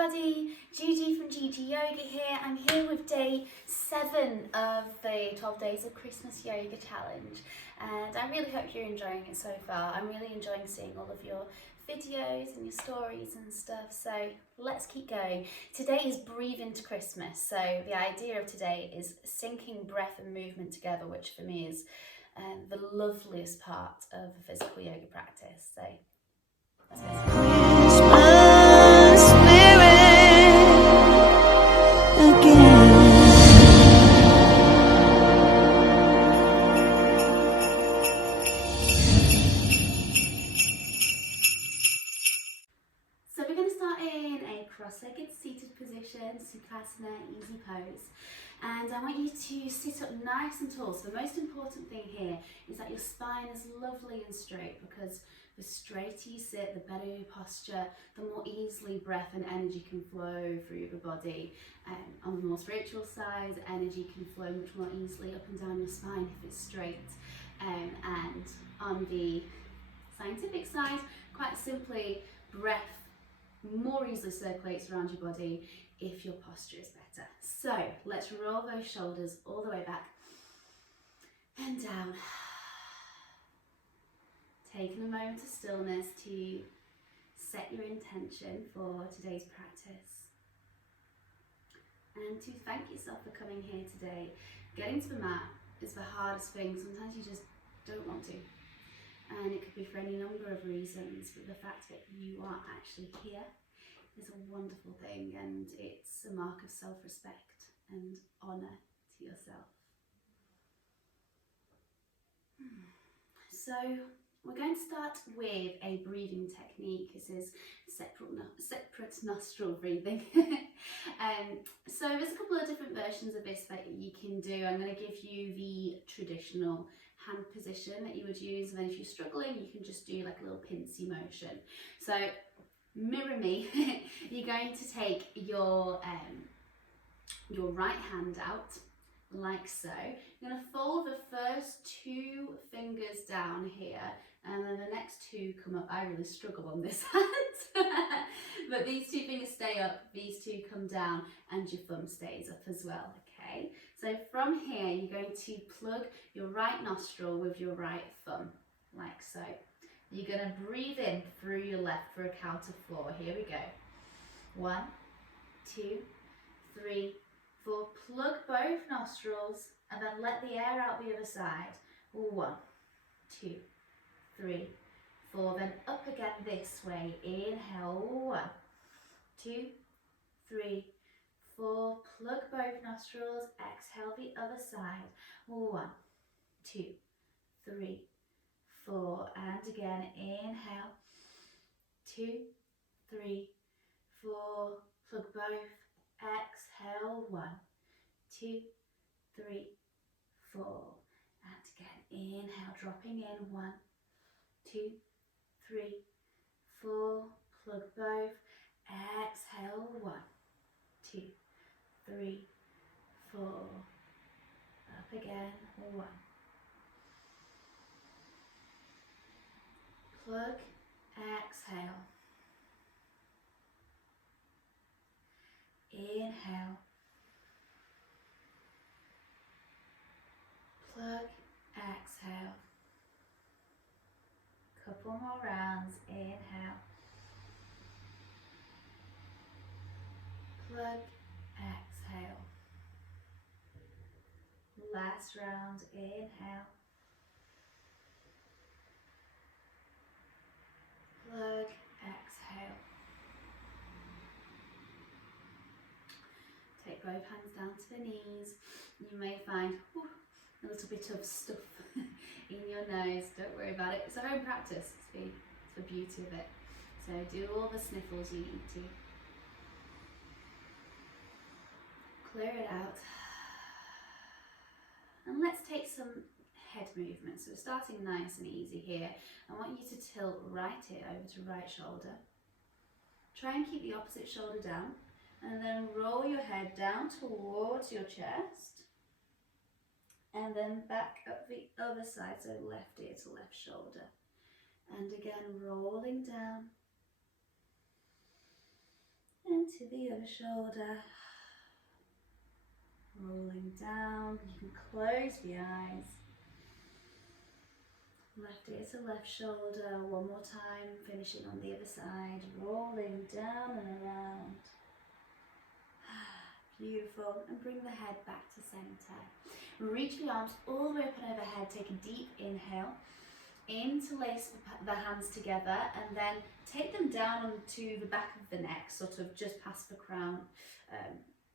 everybody, GeGe from GeGe Yoga here. I'm here with day 7 of the 12 Days of Christmas Yoga Challenge, and I really hope you're enjoying it so far. I'm really enjoying seeing all of your videos and your stories and stuff, so let's keep going. Today is Breathe into Christmas, so the idea of today is syncing breath and movement together, which for me is the loveliest part of a physical yoga practice. So let's get started. So we're going to start in a cross-legged seated position, Sukhasana, easy pose. And I want you to sit up nice and tall. So the most important thing here is that your spine is lovely and straight, because the straighter you sit, the better your posture, the more easily breath and energy can flow through the body. On the more spiritual side, energy can flow much more easily up and down your spine if it's straight. And on the scientific side, quite simply, breath more easily circulates around your body if your posture is better. So let's roll those shoulders all the way back and down. Taking a moment of stillness to set your intention for today's practice and to thank yourself for coming here today. Getting to the mat is the hardest thing. Sometimes you just don't want to, and it could be for any number of reasons, but the fact that you are actually here is a wonderful thing, and it's a mark of self-respect and honour to yourself. So we're going to start with a breathing technique. This is separate nostril breathing. So there's a couple of different versions of this that you can do. I'm going to give you the traditional hand position that you would use, and then if you're struggling, you can just do like a little pincy motion. So mirror me. You're going to take your right hand out like so. You're going to fold the first 2 fingers down here, and then the next 2 come up. I really struggle on this hand, but these 2 fingers stay up, these 2 come down, and your thumb stays up as well. Okay, so from here you're going to plug your right nostril with your right thumb like so. You're going to breathe in through your left for a count of 4. Here we go. 1, 2, 3, 4. Plug both nostrils and then let the air out the other side. 1, 2, 3, 4. Then up again this way. Inhale. 1, 2, 3, 4. Plug both nostrils. Exhale the other side. 1, 2, 3, 4. And again. Inhale. 2, 3, 4. Plug both. Exhale. 1, 2, 3, 4. And again. Inhale. Dropping in. 1, 2, 3, 4. Plug both. Exhale. 1, 2, 3, 4. Up again. 1. Plug. Exhale. Inhale. Plug. Exhale. Couple more rounds. Inhale. Plug. Exhale. Last round. Inhale. Plug. Exhale. Take both hands down to the knees. You may find a little bit of stuff in your nose. Don't worry about it. It's our own practice. It's the beauty of it. So do all the sniffles you need to. Clear it out. And let's take some head movement. So we're starting nice and easy here. I want you to tilt right ear over to right shoulder. Try and keep the opposite shoulder down. And then roll your head down towards your chest. And then back up the other side, so left ear to left shoulder. And again, rolling down. And to the other shoulder. Rolling down. You can close the eyes. Left ear to left shoulder. One more time. Finishing on the other side. Rolling down and around. Beautiful. And bring the head back to center. Reach the arms all the way up and overhead. Take a deep inhale. Interlace the hands together and then take them down onto the back of the neck, sort of just past the crown,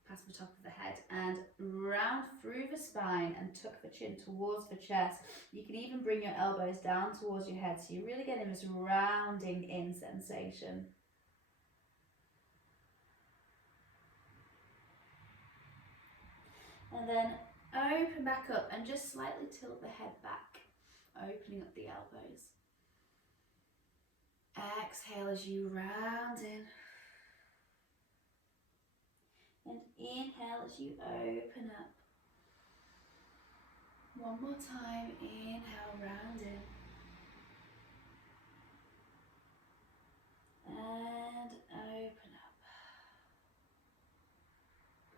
past the top of the head, and round through the spine and tuck the chin towards the chest. You can even bring your elbows down towards your head, so you're really getting this rounding in sensation. And then open back up and just slightly tilt the head back, opening up the elbows. Exhale as you round in. And inhale as you open up. One more time, inhale, round in. And open up.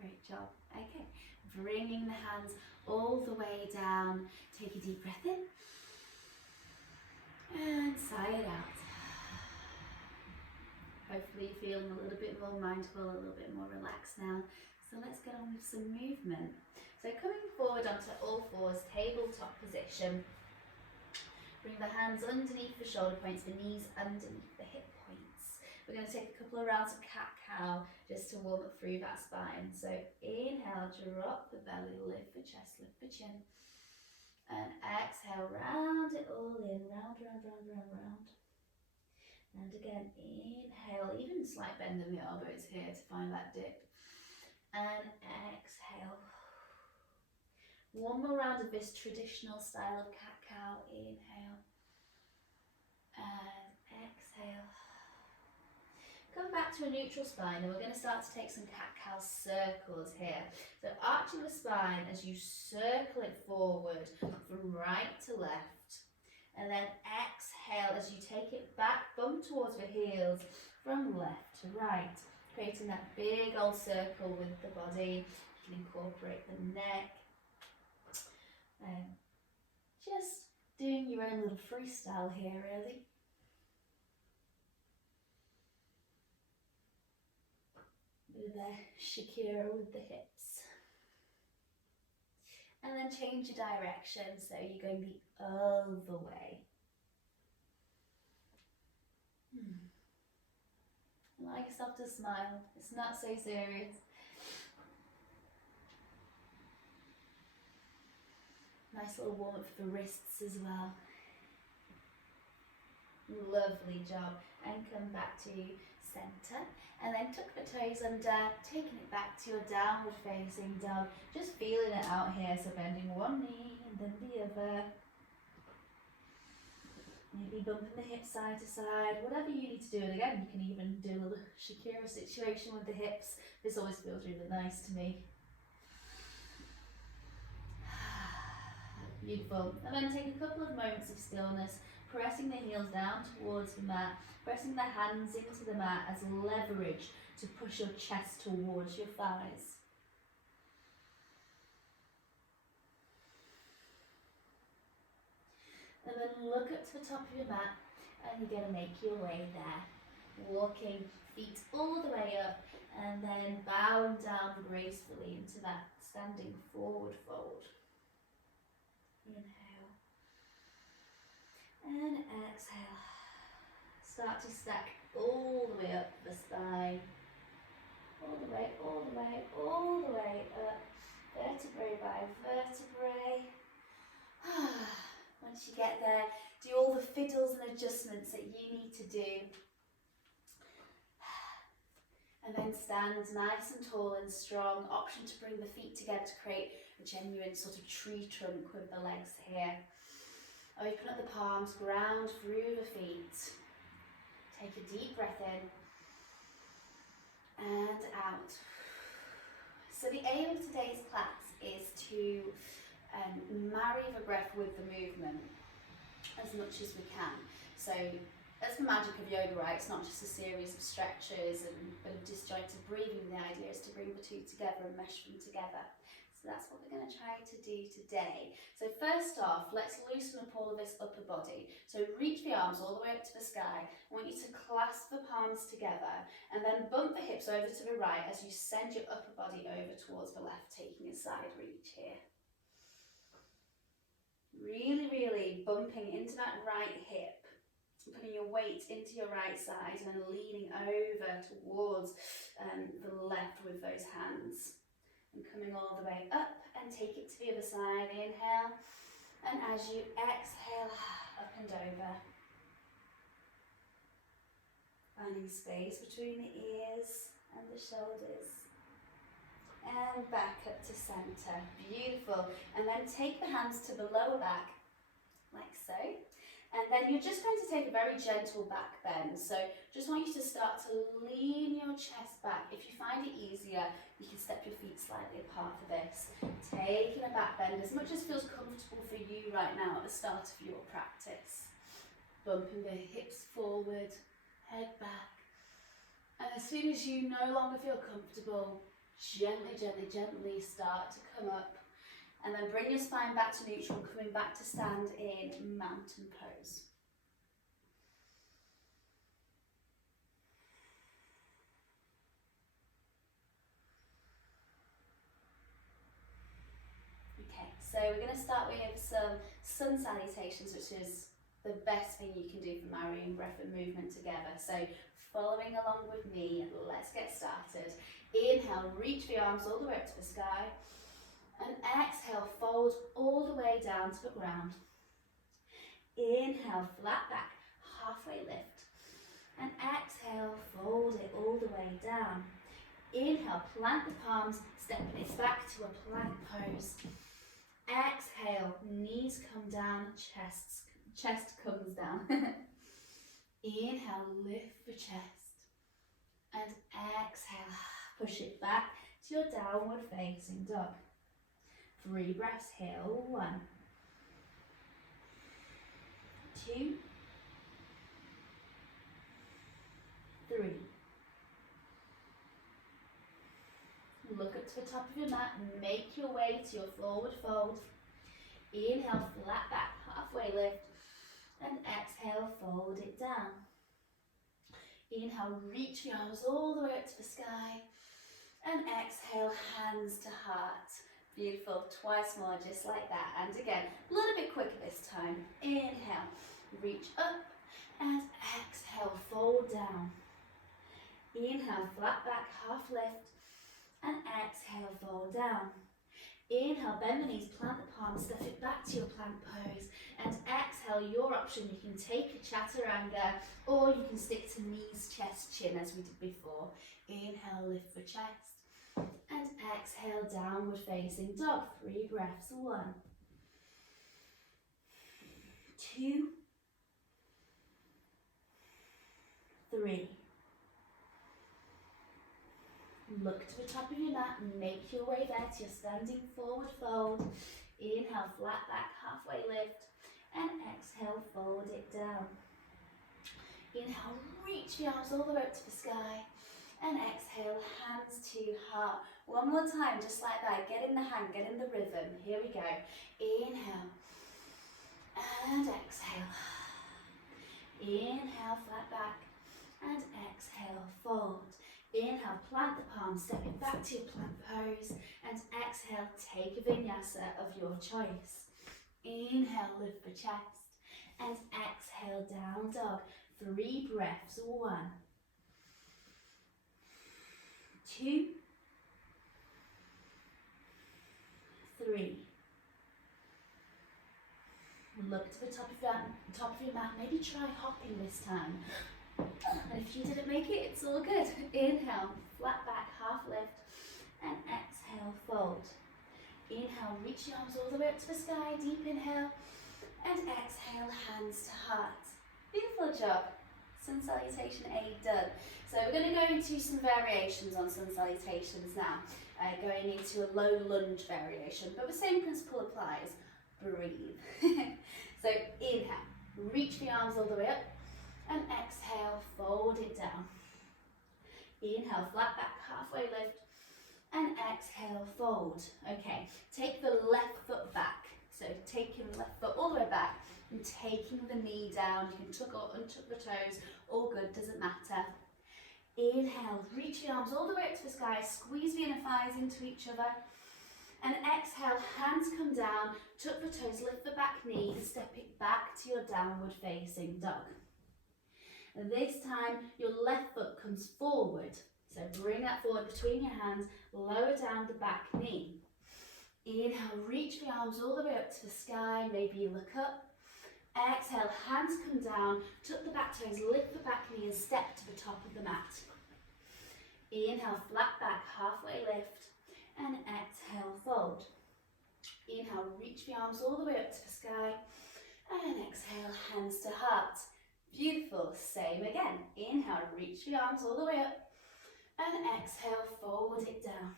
Great job. Okay, bringing the hands all the way down. Take a deep breath in. And sigh it out. Hopefully you're feeling a little bit more mindful, a little bit more relaxed now. So let's get on with some movement. So coming forward onto all fours, tabletop position. Bring the hands underneath the shoulder points, the knees underneath the hip points. We're going to take a couple of rounds of cat-cow just to warm up through that spine. So inhale, drop the belly, lift the chest, lift the chin. And exhale, round it all in, round, round, round, round, round. And again, inhale, even a slight bend in the elbows here to find that dip. And exhale. One more round of this traditional style of cat-cow. Inhale. And exhale. Come back to a neutral spine and we're going to start to take some cat-cow circles here. So arching the spine as you circle it forward from right to left. And then exhale as you take it back, bum towards the heels from left to right. Creating that big old circle with the body. You can incorporate the neck. Just doing your own little freestyle here, really. Bit of the Shakira with the hips. And then change your direction, so you're going the other way. Allow yourself to smile, it's not so serious. Nice little warm up for the wrists as well. Lovely job. And come back to center. And then tuck the toes under, taking it back to your downward facing dog. Just feeling it out here, so bending one knee and then the other. Maybe bumping the hips side to side, whatever you need to do. And again, you can even do a little Shakira situation with the hips. This always feels really nice to me. Beautiful. And then take a couple of moments of stillness, pressing the heels down towards the mat, pressing the hands into the mat as leverage to push your chest towards your thighs. And then look up to the top of your mat and you're going to make your way there. Walking feet all the way up and then bowing down gracefully into that standing forward fold. Inhale and exhale. Start to stack all the way up the spine. All the way, all the way, all the way up. Vertebrae by vertebrae. Once you get there, do all the fiddles and adjustments that you need to do. And then stand nice and tall and strong. Option to bring the feet together to create a genuine sort of tree trunk with the legs here. Open up the palms, ground through the feet. Take a deep breath in and out. So the aim of today's class is to marry the breath with the movement as much as we can. So That's the magic of yoga, right? It's not just a series of stretches and a bit of disjointed breathing. The idea is to bring the two together and mesh them together. So that's what we're going to try to do today. So first off, let's loosen up all of this upper body. So reach the arms all the way up to the sky. I want you to clasp the palms together and then bump the hips over to the right as you send your upper body over towards the left, taking a side reach here. Really, really bumping into that right hip. Putting your weight into your right side and leaning over towards the left with those hands. And coming all the way up and take it to the other side. Inhale. And as you exhale, up and over. Finding space between the ears and the shoulders. And back up to center. Beautiful. And then take the hands to the lower back, like so. And then you're just going to take a very gentle back bend. So just want you to start to lean your chest back. If you find it easier, you can step your feet slightly apart for this. Taking a back bend as much as feels comfortable for you right now at the start of your practice. Bumping the hips forward, head back. And as soon as you no longer feel comfortable, gently, gently, gently start to come up. And then bring your spine back to neutral, coming back to stand in mountain pose. Okay, so we're going to start with some sun salutations, which is the best thing you can do for marrying breath and movement together. So following along with me, let's get started. Inhale, reach the arms all the way up to the sky. And exhale, fold all the way down to the ground. Inhale, flat back, halfway lift. And exhale, fold it all the way down. Inhale, plant the palms, stepping it back to a plank pose. Exhale, knees come down, chest comes down. Inhale, lift the chest. And exhale, push it back to your downward facing dog. 3 breaths here. 1, 2, 3. Look up to the top of your mat and make your way to your forward fold. Inhale, flat back, halfway lift. And exhale, fold it down. Inhale, reach your arms all the way up to the sky. And exhale, hands to heart. Beautiful, twice more, just like that. And again, a little bit quicker this time. Inhale, reach up and exhale, fold down. Inhale, flat back, half lift, and exhale, fold down. Inhale, bend the knees, plant the palms, step it back to your plank pose, and exhale, your option. You can take a chaturanga, or you can stick to knees, chest, chin, as we did before. Inhale, lift the chest. And exhale, downward facing dog. 3 breaths. 1, 2, 3. Look to the top of your mat and make your way there to your standing forward fold. Inhale, flat back, halfway lift. And exhale, fold it down. Inhale, reach the arms all the way up to the sky. And exhale, hands to heart. One more time, just like that. Get in the hang, get in the rhythm. Here we go. Inhale. And exhale. Inhale, flat back. And exhale, fold. Inhale, plant the palms, step it back to your plank pose. And exhale, take a vinyasa of your choice. Inhale, lift the chest. And exhale, down dog. 3 breaths. 1, 2, 3. Look to the top of your mat. Maybe try hopping this time. And if you didn't make it, it's all good. Inhale, flat back, half lift, and exhale, fold. Inhale, reach your arms all the way up to the sky. Deep inhale, and exhale, hands to heart. Beautiful job. Sun salutation A done. So we're going to go into some variations on sun salutations now. Going into a low lunge variation, but the same principle applies. Breathe. So inhale, reach the arms all the way up. And exhale, fold it down. Inhale, flat back, halfway lift. And exhale, fold. Okay, take the left foot back. So taking the left foot all the way back and taking the knee down. You can tuck or untuck the toes, all good, doesn't matter. Inhale, reach the arms all the way up to the sky, squeeze the inner thighs into each other. And exhale, hands come down, tuck the toes, lift the back knee and step it back to your downward facing dog. And this time, your left foot comes forward. So bring that forward between your hands, lower down the back knee. Inhale, reach the arms all the way up to the sky, maybe you look up. Exhale, hands come down, tuck the back toes, lift the back knee and step to the top of the mat. Inhale, flat back, halfway lift, and exhale, fold. Inhale, reach the arms all the way up to the sky, and exhale, hands to heart. Beautiful, same again. Inhale, reach the arms all the way up, and exhale, fold it down.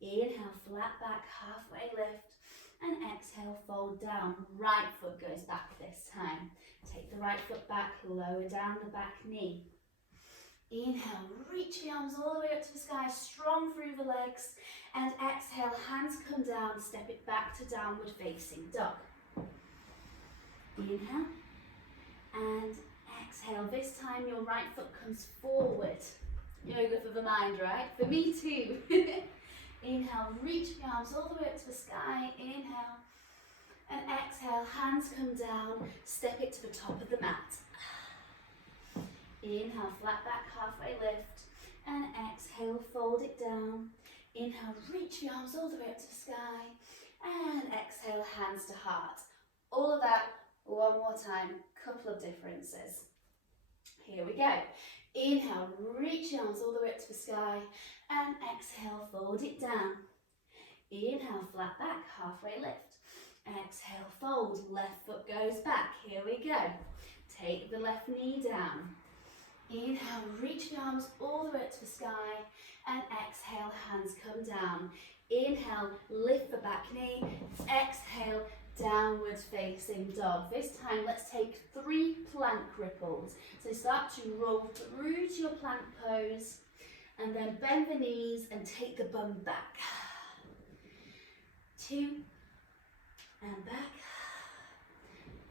Inhale, flat back, halfway lift, and exhale, fold down. Right foot goes back this time. Take the right foot back, lower down the back knee. Inhale, reach the arms all the way up to the sky, strong through the legs, and exhale, hands come down, step it back to downward facing dog. Inhale, and exhale. This time your right foot comes forward. Yoga for the mind, right? For me too. Inhale, reach the arms all the way up to the sky. Inhale, and exhale, hands come down, step it to the top of the mat. Inhale, flat back, halfway lift, and exhale, fold it down. Inhale, reach the arms all the way up to the sky, and exhale, hands to heart. All of that one more time, couple of differences. Here we go. Inhale, reach the arms all the way up to the sky, and exhale, fold it down. Inhale, flat back, halfway lift. Exhale, fold, left foot goes back. Here we go. Take the left knee down. Inhale, reach the arms all the way up to the sky, and exhale, hands come down. Inhale, lift the back knee. Exhale, downward facing dog. This time, let's take 3 plank ripples. So start to roll through to your plank pose, and then bend the knees and take the bum back. 2, and back.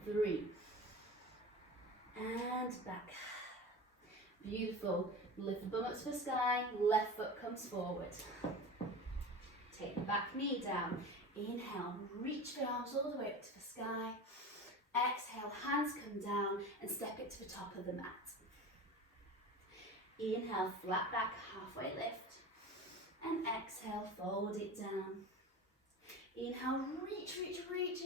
3, and back. Beautiful. Lift the bum up to the sky, left foot comes forward. Take the back knee down. Inhale, reach the arms all the way up to the sky. Exhale, hands come down and step it to the top of the mat. Inhale, flat back, halfway lift. And exhale, fold it down. Inhale, reach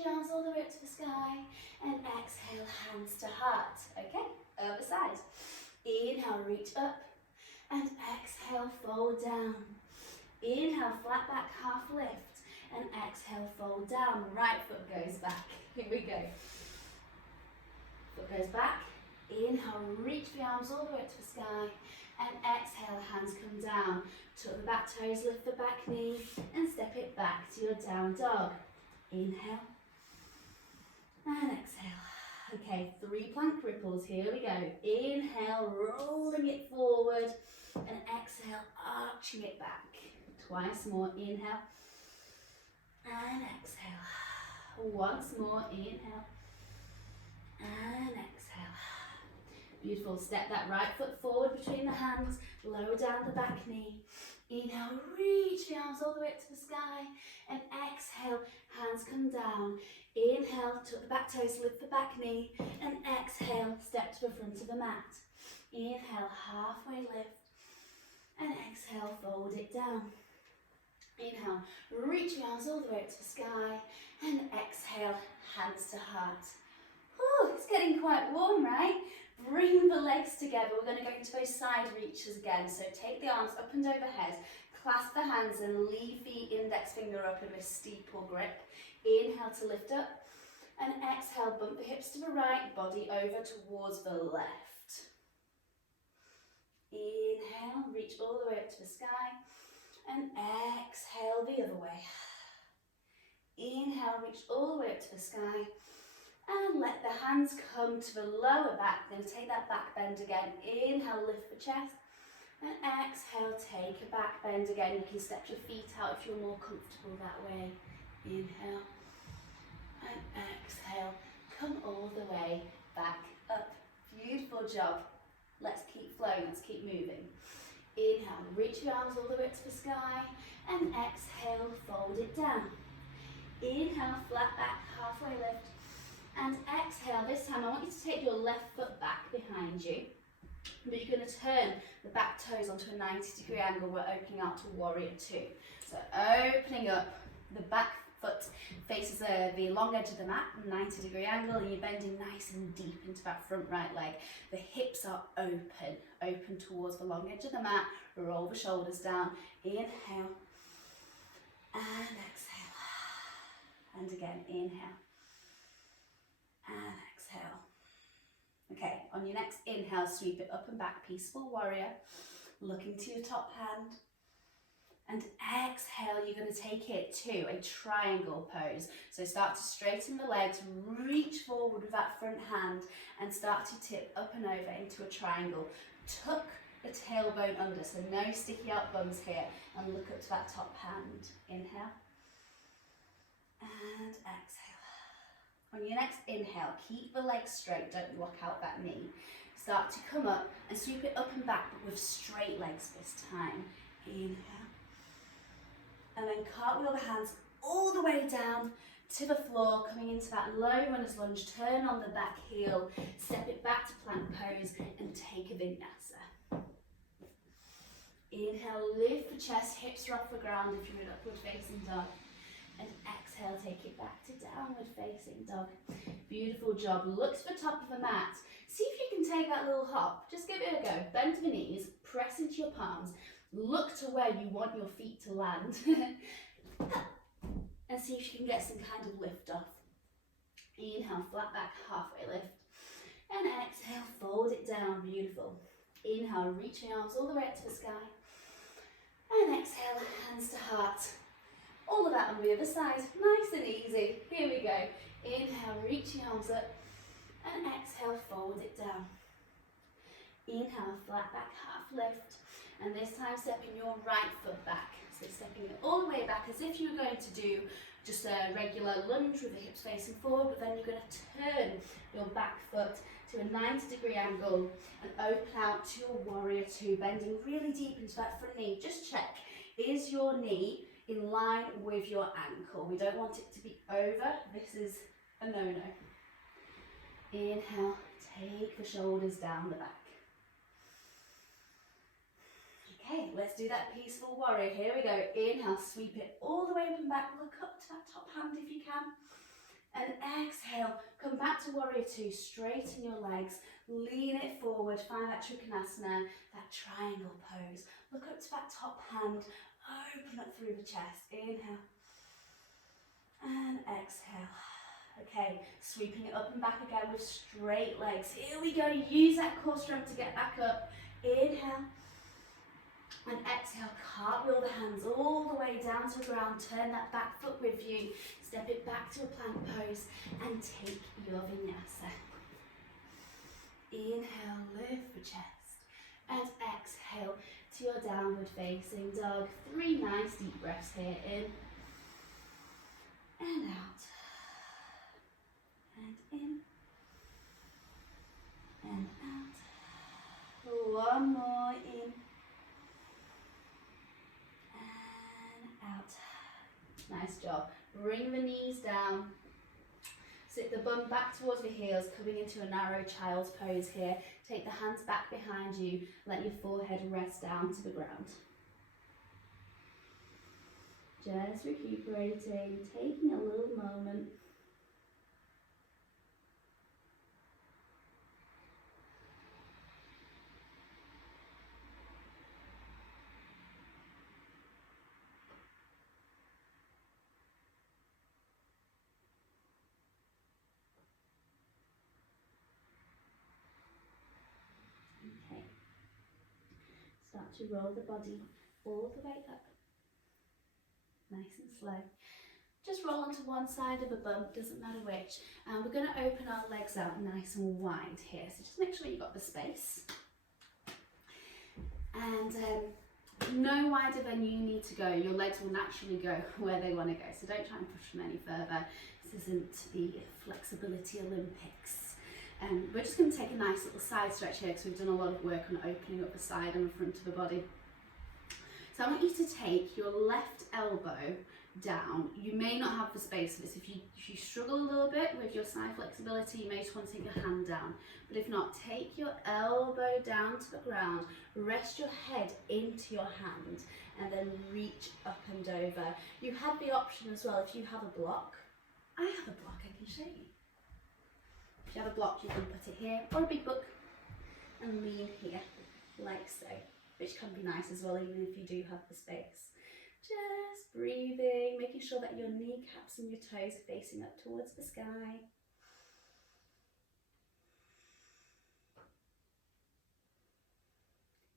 the arms all the way up to the sky. And exhale, hands to heart. Okay, other side. Inhale, reach up, and exhale, fold down. Inhale, flat back, half lift, and exhale, fold down. Right foot goes back. Here we go. Foot goes back. Inhale, reach the arms all the way up to the sky, and exhale, hands come down. Tuck the back toes, lift the back knee, and step it back to your down dog. Inhale, and exhale. Okay, 3 plank ripples, here we go. Inhale, rolling it forward, and exhale, arching it back. Twice more, inhale, and exhale. Once more, inhale, and exhale. Beautiful, step that right foot forward between the hands, lower down the back knee. Inhale, reach the arms all the way up to the sky, and exhale, hands come down. Inhale, tuck the back toes, lift the back knee, and exhale, step to the front of the mat. Inhale, halfway lift, and exhale, fold it down. Inhale, reach the arms all the way up to the sky, and exhale, hands to heart. Whew, it's getting quite warm, right? Bring the legs together. We're going to go into those side reaches again. So take the arms up and overhead, clasp the hands and leave the index finger up in a steeple grip. Inhale to lift up, and exhale, bump the hips to the right, body over towards the left. Inhale, reach all the way up to the sky, and exhale the other way. Inhale, reach all the way up to the sky, And let the hands come to the lower back. Going to take that back bend again. Inhale, lift the chest. And exhale, take a back bend again. You can step your feet out if you're more comfortable that way. Inhale. And exhale. Come all the way back up. Beautiful job. Let's keep flowing. Let's keep moving. Inhale, reach your arms all the way up to the sky. And exhale, fold it down. Inhale, flat back, halfway lift. And exhale, this time I want you to take your left foot back behind you. But you're going to turn the back toes onto a 90-degree angle. We're opening out to warrior two. So opening up, the back foot faces the long edge of the mat, 90-degree angle, and you're bending nice and deep into that front right leg. The hips are open towards the long edge of the mat. Roll the shoulders down. Inhale and exhale. And again, inhale and exhale. Okay, on your next inhale, sweep it up and back, peaceful warrior. Looking to your top hand. And exhale, you're going to take it to a triangle pose. So start to straighten the legs, reach forward with that front hand, and start to tip up and over into a triangle. Tuck the tailbone under, so no sticky out bums here, and look up to that top hand. Inhale and exhale. On your next inhale, keep the legs straight, don't lock out that knee. Start to come up and sweep it up and back, but with straight legs this time. Inhale. And then cartwheel the hands all the way down to the floor, coming into that low runner's lunge. Turn on the back heel, step it back to plank pose, and take a vinyasa. Inhale, lift the chest, hips are off the ground if you're in upward facing dog. And exhale, take it back to downward facing dog. Beautiful job. Look to the top of the mat. See if you can take that little hop. Just give it a go. Bend to the knees, press into your palms. Look to where you want your feet to land. And see if you can get some kind of lift off. Inhale, flat back, halfway lift. And exhale, fold it down. Beautiful. Inhale, reach your arms all the way up to the sky. And exhale, hands to heart. All of that on the other side, nice and easy. Here we go. Inhale, reach your arms up. And exhale, fold it down. Inhale, flat back, half lift. And this time stepping your right foot back. So stepping it all the way back as if you were going to do just a regular lunge with the hips facing forward, but then you're going to turn your back foot to a 90-degree angle and open out to your warrior two, bending really deep into that front knee. Just check, is your knee in line with your ankle? We don't want it to be over. This is a no-no. Inhale, take the shoulders down the back. Okay, let's do that peaceful warrior. Here we go. Inhale, sweep it all the way up and back. Look up to that top hand if you can. And exhale, come back to warrior two. Straighten your legs. Lean it forward. Find that trikonasana, that triangle pose. Look up to that top hand. Open up through the chest. Inhale. And exhale. Okay, sweeping it up and back again with straight legs. Here we go. Use that core strength to get back up. Inhale. And exhale, cartwheel the hands all the way down to the ground. Turn that back foot with you. Step it back to a plank pose and take your vinyasa. Inhale, lift the chest. And exhale to your downward facing dog. 3 nice deep breaths here. In and out. And in and out. One more in. Out. Nice job. Bring the knees down. Sit the bum back towards the heels, coming into a narrow child's pose here. Take the hands back behind you. Let your forehead rest down to the ground. Just recuperating, taking a little moment. Start to roll the body all the way up, nice and slow. just roll onto one side of a bump, doesn't matter which. And we're going to open our legs out nice and wide here. So just make sure you've got the space. And no wider than you need to go. Your legs will naturally go where they want to go. So don't try and push them any further. This isn't the Flexibility Olympics. We're just going to take a nice little side stretch here because we've done a lot of work on opening up the side and the front of the body. So I want you to take your left elbow down. You may not have the space for this. If you struggle a little bit with your side flexibility, you may just want to take your hand down. But if not, take your elbow down to the ground, rest your head into your hand, and then reach up and over. You have the option as well, if you have a block. I have a block, I can show you. If you have a block, you can put it here, or a big book, and lean here, like so, which can be nice as well, even if you do have the space. Just breathing, making sure that your kneecaps and your toes are facing up towards the sky.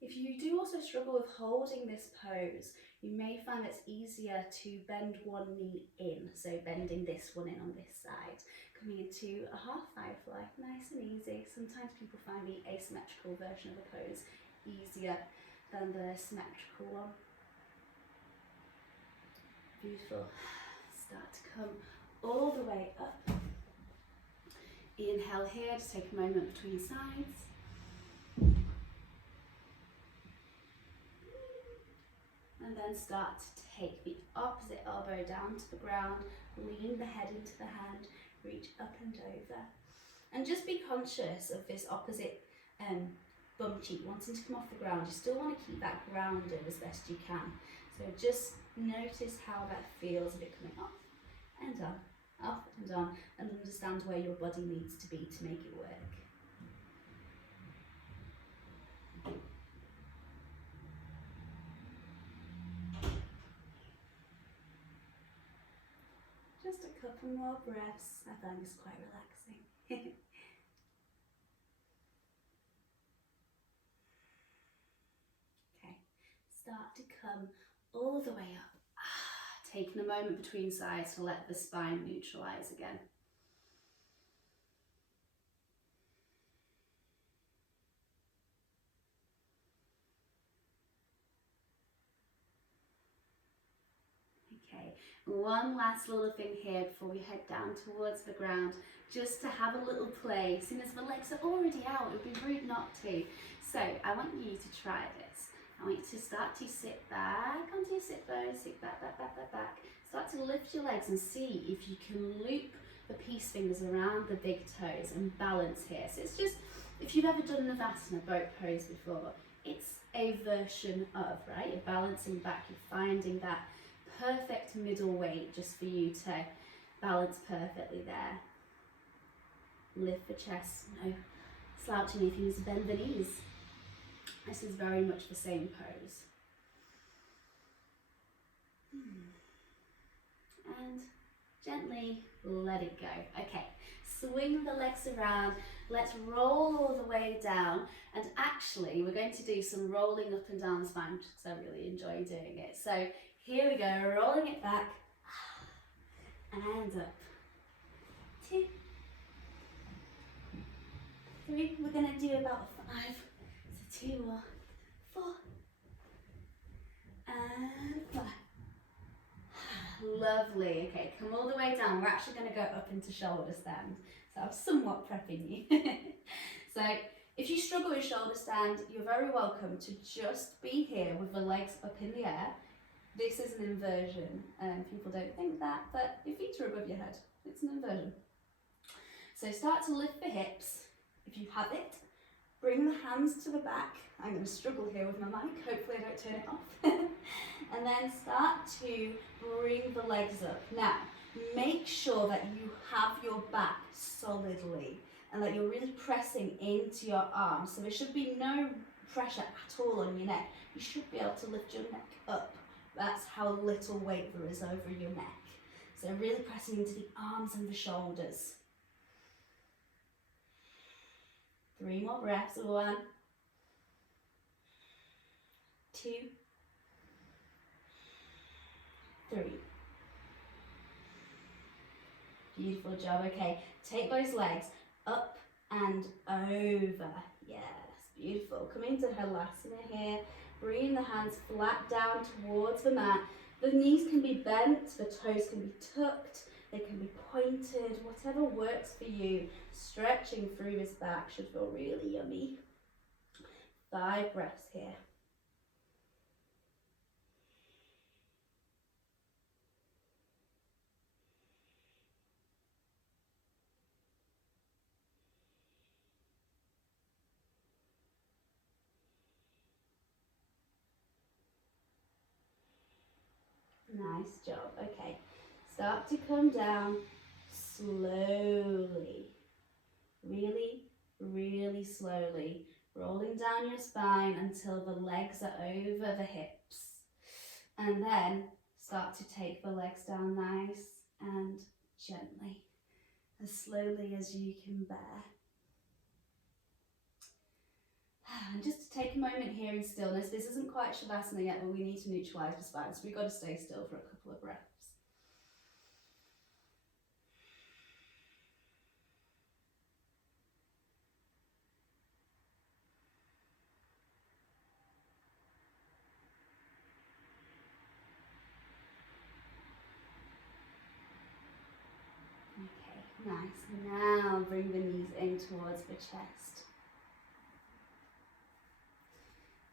If you do also struggle with holding this pose, you may find it's easier to bend one knee in, so bending this one in on this side, coming into a half firefly, nice and easy. Sometimes people find the asymmetrical version of a pose easier than the symmetrical one. Beautiful. Start to come all the way up. Inhale here, just take a moment between sides. And then start to take the opposite elbow down to the ground, lean the head into the hand, reach up and over. And just be conscious of this opposite bum cheek wanting to come off the ground. You still want to keep that grounded as best you can. So just notice how that feels of it coming off and on, and understand where your body needs to be to make it work. Just a couple more breaths. I find this quite relaxing. Okay, start to come all the way up. Taking a moment between sides to let the spine neutralize again. Okay, one last little thing here before we head down towards the ground, just to have a little play. Seeing as the legs are already out, it would be rude not to. So I want you to try this. I want you to start to sit back onto your sit bones, sit back, back, back, back, back. Start to lift your legs and see if you can loop the peace fingers around the big toes and balance here. So it's just, if you've ever done Navasana, boat pose before, it's a version of, right? You're balancing back, you're finding that perfect middle weight just for you to balance perfectly there. Lift the chest, no slouching anything, bend the knees. This is very much the same pose. And gently let it go. Okay, swing the legs around. Let's roll all the way down. And actually, we're going to do some rolling up and down the spine because I really enjoy doing it. So here we go, rolling it back and up. 2, 3. We're going to do about 5. So 2 more. 4 and 5. Lovely. Okay, come all the way down. We're actually going to go up into shoulder stand. So I'm somewhat prepping you. So if you struggle with shoulder stand, you're very welcome to just be here with the legs up in the air. This is an inversion. People don't think that, but your feet are above your head. It's an inversion. So start to lift the hips. If you have it, bring the hands to the back. I'm going to struggle here with my mic. Hopefully I don't turn it off. And then start to bring the legs up. Now, make sure that you have your back solidly and that you're really pressing into your arms. So there should be no pressure at all on your neck. You should be able to lift your neck up. That's how little weight there is over your neck. So really pressing into the arms and the shoulders. 3 more breaths. 1, 2, 3. Beautiful job. Okay, take those legs up and over. Yes, beautiful. Come into Halasana here. Bring the hands flat down towards the mat. The knees can be bent, the toes can be tucked, they can be pointed, whatever works for you. Stretching through this back should feel really yummy. 5 breaths here. Nice job. Okay, start to come down slowly. Really, really slowly. Rolling down your spine until the legs are over the hips. And then start to take the legs down nice and gently, as slowly as you can bear. And just to take a moment here in stillness. This isn't quite Shavasana yet, but we need to neutralise the spine, so we've got to stay still for a couple of breaths. Okay, nice. Now bring the knees in towards the chest.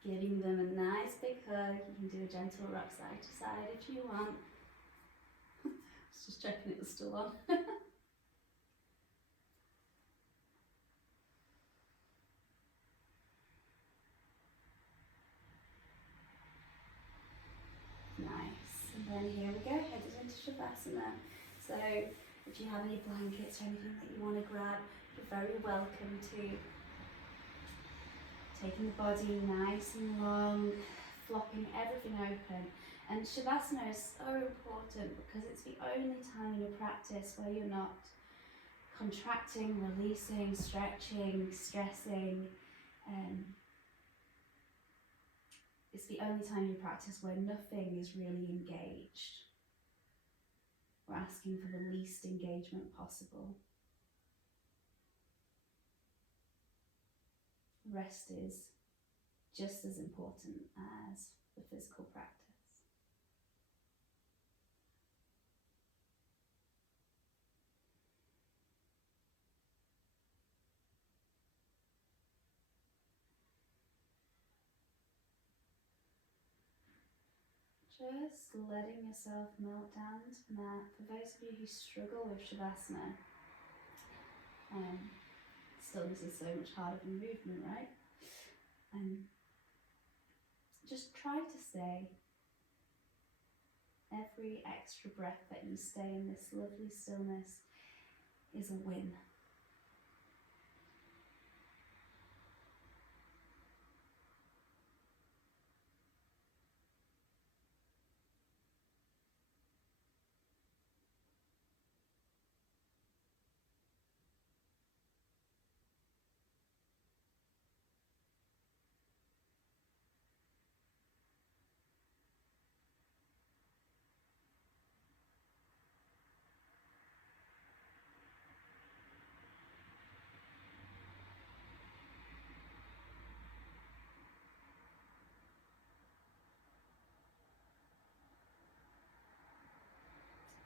Giving them a nice big hug. You can do a gentle rock side to side if you want. I was just checking it was still on. Nice. And then here we go, headed into Shavasana. So if you have any blankets or anything that you want to grab, you're very welcome to. Taking the body nice and long, flopping everything open. And Shavasana is so important because it's the only time in your practice where you're not contracting, releasing, stretching, stressing. It's the only time you practice where nothing is really engaged. We're asking for the least engagement possible. Rest is just as important as the physical practice. Just letting yourself melt down to the mat. For those of you who struggle with Shavasana, stillness is so much harder than movement, right? Just try to stay. Every extra breath that you stay in this lovely stillness is a win.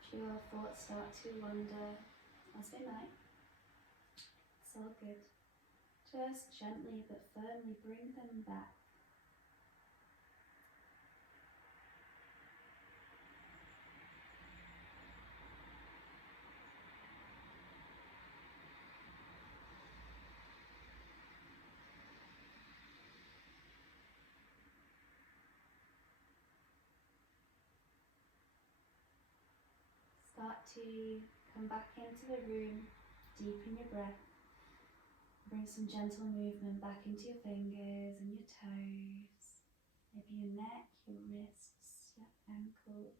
If your thoughts start to wander, as they might, it's all good. Just gently but firmly bring them back. Start to come back into the room, deepen your breath. Bring some gentle movement back into your fingers and your toes, maybe your neck, your wrists, your ankles.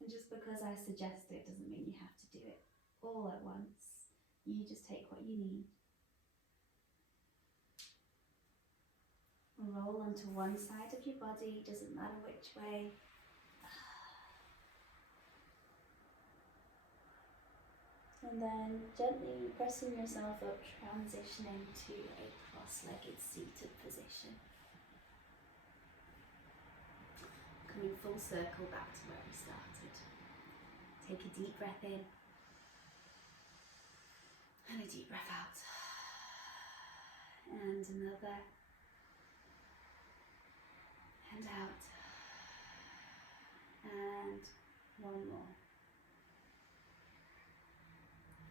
And just because I suggest it doesn't mean you have to do it all at once. You just take what you need. Roll onto one side of your body, doesn't matter which way. And then gently pressing yourself up, transitioning to a cross-legged seated position. Coming full circle back to where we started. Take a deep breath in and a deep breath out. And another. And out. And one more.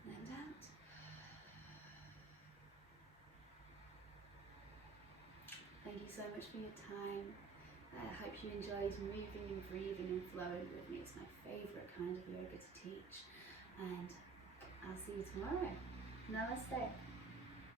And out. Thank you so much for your time. I hope you enjoyed moving and breathing and flowing with me. It's my favourite kind of yoga to teach. And I'll see you tomorrow. Namaste.